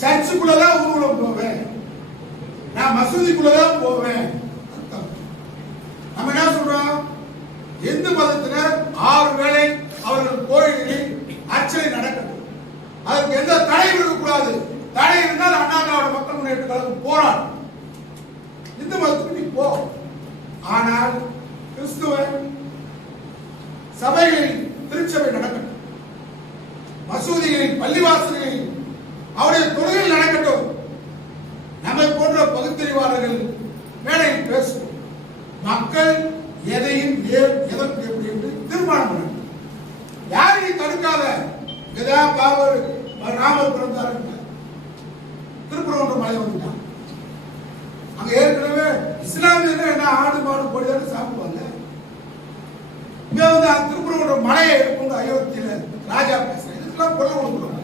சர்ச்சுக்குள்ளதான் ஊர்வலம் போவேன், நான் மசூதிக்குள்ளதான் போவேன். நம்ம என்ன சொல்றோம்? இந்து மதத்தினர் 6 வேளை அவர்கள் கோயில்களில் அர்ச்சனை நடக்கட்டும், அதற்கு எந்த தடையும் இருக்கக்கூடாது. தடை இருந்தால் அண்ணா திராவிட மக்கள் முன்னேற்ற கழகம் போராடும். இந்து மதத்துக்கு நீ போ. ஆனால் கிறிஸ்துவ சபைகளில் திருச்சபை நடக்கட்டும், மசூதிகளில் பள்ளிவாசல்களில் அவருடைய தொழில் நடக்கட்டும். நம்மை போன்ற பகுத்தறிவாளர்கள் மேடையில் பேசுவோம். மக்கள் எதையும் எதற்கு எப்படி என்று தீர்மானம் பண்ண யாரையும் தடுக்காத. பாபர் ராமர் பிறந்தார், திருப்பரங்குன்றம் மலை வந்துட்டான். அங்க ஏற்கனவே இஸ்லாமியர்கள் என்ன ஆடு மாடு கோழிதான் சாப்பிடுவாங்க. இங்க வந்து திருப்பரங்குன்றம் மலையை எடுக்கும் அயோத்தியில ராஜா பேசுறேன். இதுக்கெல்லாம் பொருள் கொடுக்கணும்.